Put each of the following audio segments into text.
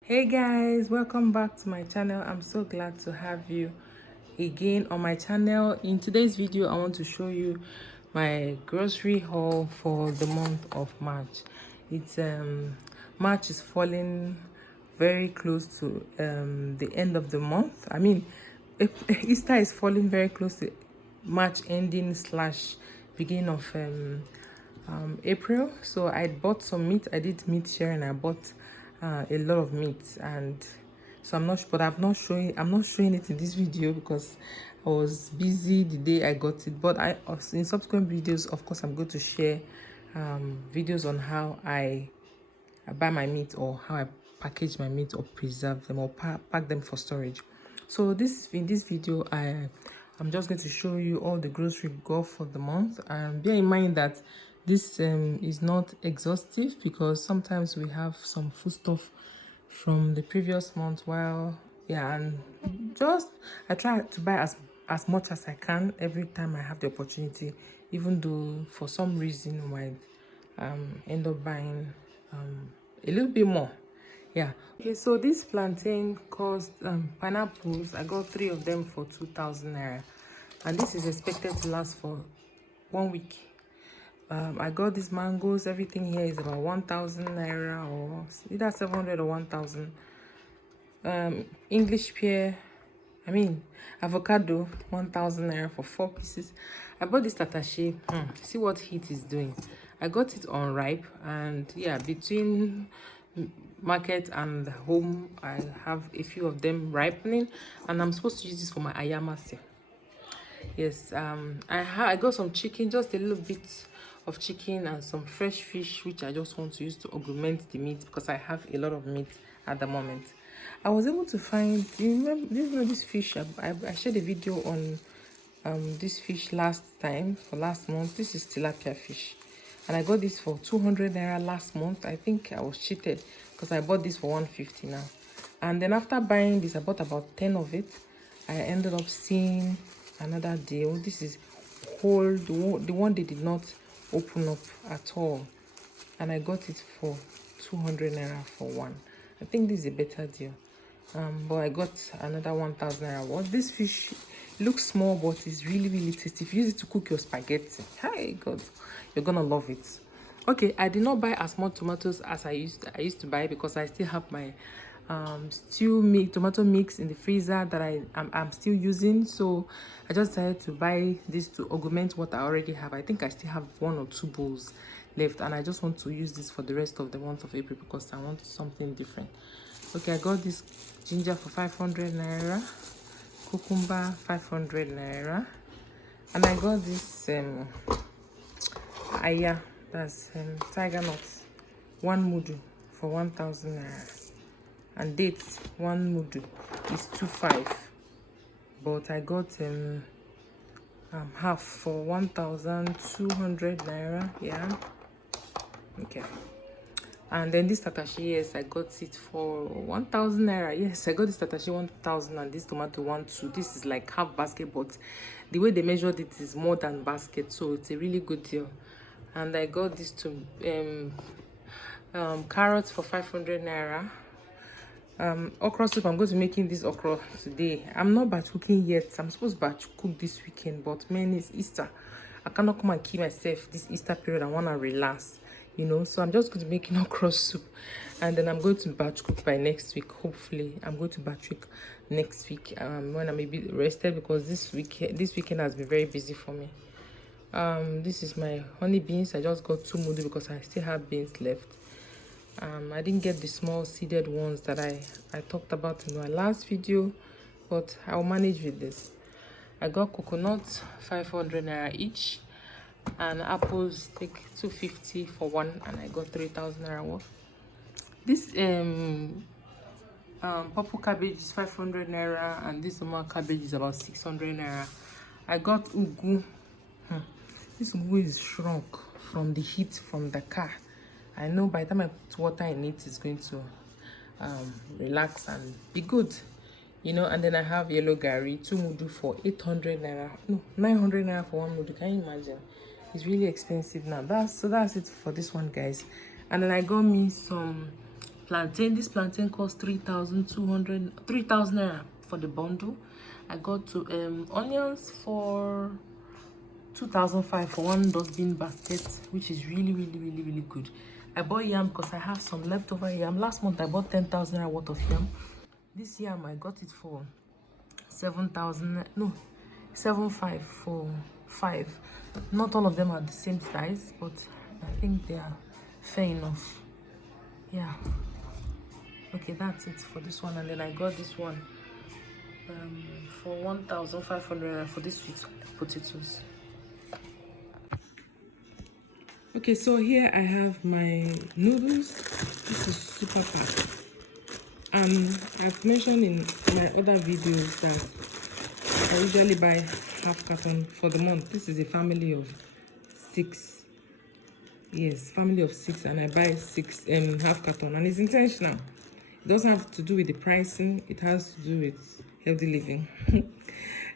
Hey guys, welcome back to my channel. I'm so glad to have you again on my channel. In today's video, I want to show you my grocery haul for the month of March. It's March is falling very close to the end of the month. I mean, Easter is falling very close to March ending / beginning of April. So I bought some meat. I did meat sharing. I bought a lot of meat, and so I'm not showing it in this video because I was busy the day I got it. But in subsequent videos, of course, I'm going to share videos on how I buy my meat, or how I package my meat, or preserve them, or pack them for storage. So in this video, I'm just going to show you all the grocery go for the month. And bear in mind that this is not exhaustive, because sometimes we have some food stuff from the previous month. And just I try to buy as much as I can every time I have the opportunity, even though for some reason I might end up buying a little bit more. Yeah. Okay, so this plantain cost pineapples. I got 3 of them for 2,000 naira, and this is expected to last for 1 week. I got these mangoes. Everything here is about 1,000 naira, or either 700 or 1,000. English pear, avocado, 1,000 naira for 4 pieces. I bought this tatashe. See what heat is doing. I got it unripe, and yeah, between market and home, I have a few of them ripening, and I'm supposed to use this for my ayamase. Yes, I got some chicken, just a little bit of chicken, and some fresh fish, which I just want to use to augment the meat, because I have a lot of meat at the moment. I was able to find, do you know this fish? I shared a video on this fish last month. This is tilapia fish, and I got this for 200 naira last month. I think I was cheated, because I bought this for 150 now. And then after buying this, I bought about 10 of it. I ended up seeing another deal. This is whole, the one they did not open up at all, and I got it for 200 naira for one. I think this is a better deal. But I got another 1,000 naira worth. This fish looks small, but it's really tasty. If you use it to cook your spaghetti, hi God, you're gonna love it. Okay, I did not buy as much tomatoes as I used to buy, because I still have my tomato mix in the freezer that I'm still using. So I just decided to buy this to augment what I already have. I think I still have 1 or 2 bowls left, and I just want to use this for the rest of the month of April, because I want something different. Okay, I got this ginger for 500 naira, cucumber 500 naira, and I got this aya, that's tiger nuts, 1 mudu for 1,000 naira, and dates 1 mudu is 2,500, but I got half for 1,200 naira. Yeah, okay. And then this tatashe, yes, I got it for 1,000 naira. Yes, I got this tatashe 1,000, and this tomato 1,200. This is like half basket, but the way they measured it is more than basket, so it's a really good deal. And I got this carrots for 500 naira. Okra soup. I'm going to be making this okra today. I'm not batch cooking yet. I'm supposed to batch cook this weekend, but man, it's Easter. I cannot come and keep myself this Easter period. I want to relax, you know. So I'm just going to be making okra soup, and then I'm going to batch cook by next week. Hopefully I'm going to batch cook next week when I may be rested, because this weekend has been very busy for me. This is my honey beans. I just got 2 mudu because I still have beans left. I didn't get the small seeded ones that I talked about in my last video, but I'll manage with this. I got coconuts 500 naira each, and apples take 250 for one, and I got 3,000 naira worth. This purple cabbage is 500 naira, and this normal cabbage is about 600 naira. I got ugu. This ugu is shrunk from the heat from the car. I know by the time I put water in it, it's going to relax and be good, you know. And then I have yellow gari, 2 mudu for 800 naira. No, 900 naira for 1 mudu. Can you imagine? It's really expensive now. That's it for this one, guys. And then I got me some plantain. This plantain cost 3,000 naira for the bundle. I got onions for 2,500 for one dustbin basket, which is really good. I bought yam because I have some leftover yam. Last month I bought 10,000 naira worth of yam. This yam I got it for 7,000, no, 7,500 for 5. Not all of them are the same size, but I think they are fair enough. Yeah. Okay, that's it for this one. And then I got this one for 1,500 for these sweet potatoes. Okay, so here I have my noodles. This is super packed. I've mentioned in my other videos that I usually buy half carton for the month. This is a family of 6. Yes, family of 6, and I buy 6 half carton, and it's intentional. It doesn't have to do with the pricing, it has to do with healthy living.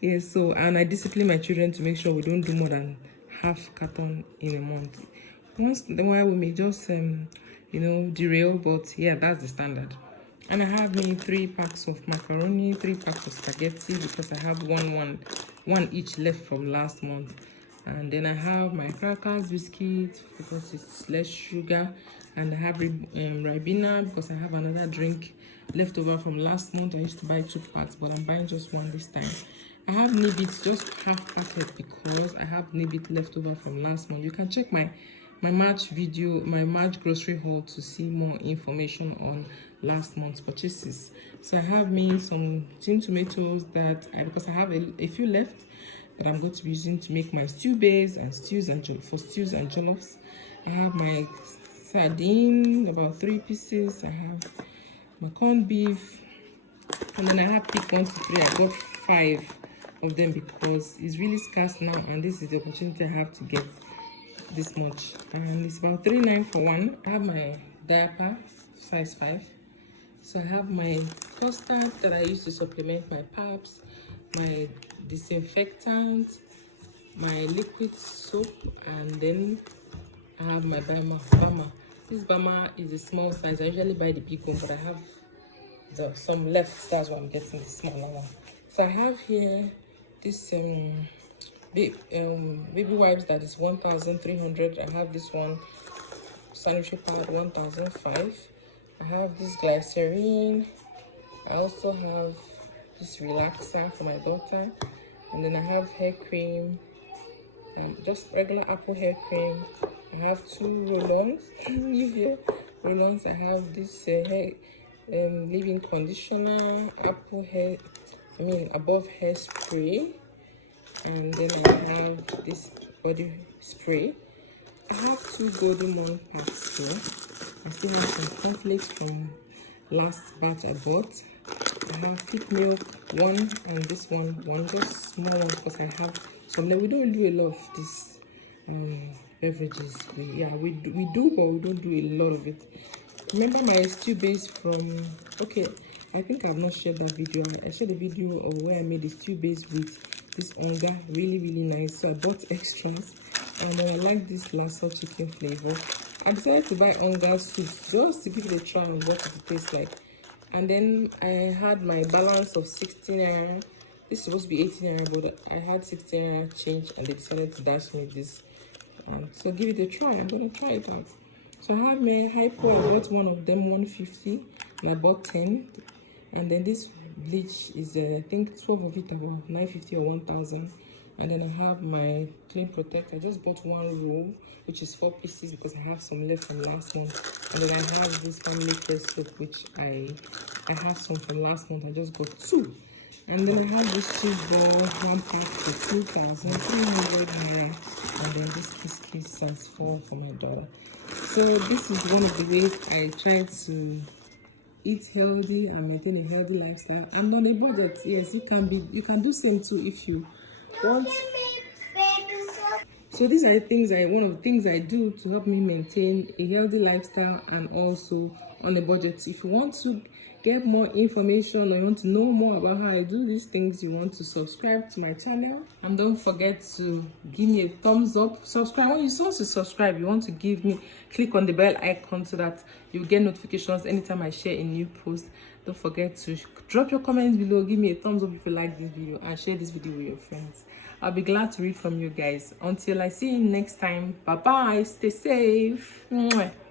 Yes, so, and I discipline my children to make sure we don't do more than half carton in a month. Once in a while we may just you know, derail, but yeah, that's the standard. And I have me 3 packs of macaroni, 3 packs of spaghetti, because I have one each left from last month. And then I have my crackers, biscuits, because it's less sugar. And I have Ribena, because I have another drink left over from last month. I used to buy 2 packs, but I'm buying just 1 this time. I have Nibbit, just half packet, because I have Nibbit left over from last month. You can check my March video, my March grocery haul, to see more information on last month's purchases. So I have me some tin tomatoes because I have a few left that I'm going to be using to make my stew base and stews and jollofs. I have my sardine, about 3 pieces. I have my corned beef, and then I have pick 1 to 3. I got 5 of them because it's really scarce now, and this is the opportunity I have to get this much, and it's about 3.9 for 1. I have my diaper size 5. So I have my custard that I use to supplement my paps, my disinfectant, my liquid soap, and then I have my Bama. This Bama is a small size. I usually buy the big one, but I have some left. That's why I'm getting the smaller one. So I have here this baby wipes that is 1,300. I have this one sanitary pad 1,005. I have this glycerine. I also have this relaxer for my daughter, and then I have hair cream, just regular apple hair cream. I have 2 roll-ons, roll-ons. I have this hair leave-in conditioner, above hair spray, and then I have this body spray. I have 2 golden morn packs here. I still have some cornflakes from last batch I bought. I have peak milk 1, and this one, just small ones, because I have some. We don't do a lot of these beverages. We do, but we don't do a lot of it. Remember my stew base from, okay, I think I've not shared that video. I shared a video of where I made the stew base with this onga, really nice. So I bought extras, and I like this lasso chicken flavor. I decided to buy onga soup just to give it a try and what it tastes like. And then I had my balance of 16 naira. This is supposed to be 18 naira, but I had 16 naira change, and they decided to dash me this. So give it a try. I'm gonna try it out. So I have my hypo. I bought one of them 150, and I bought 10. And then this bleach is I think 12 of it about 950 or 1,000. And then I have my clean protect. I just bought 1 roll, which is 4 pieces, because I have some left from last month. And then I have this family care soap, which I have some from last month. I just got 2. And then I have this cheese ball 1 pack for 2,300 naira. And then this biscuit size 4 for my daughter. So this is one of the ways I try to eat healthy and maintain a healthy lifestyle and on a budget. Yes, you can do same too if you want. So these are one of the things I do to help me maintain a healthy lifestyle and also on a budget. If you want to get more information or you want to know more about how I do these things, you want to subscribe to my channel. And don't forget to give me a thumbs up. Subscribe. When you want to subscribe, you want to give me, click on the bell icon so that you get notifications anytime I share a new post. Don't forget to drop your comments below, give me a thumbs up if you like this video, and share this video with your friends. I'll be glad to read from you guys. Until I see you next time, bye bye, stay safe. Mwah.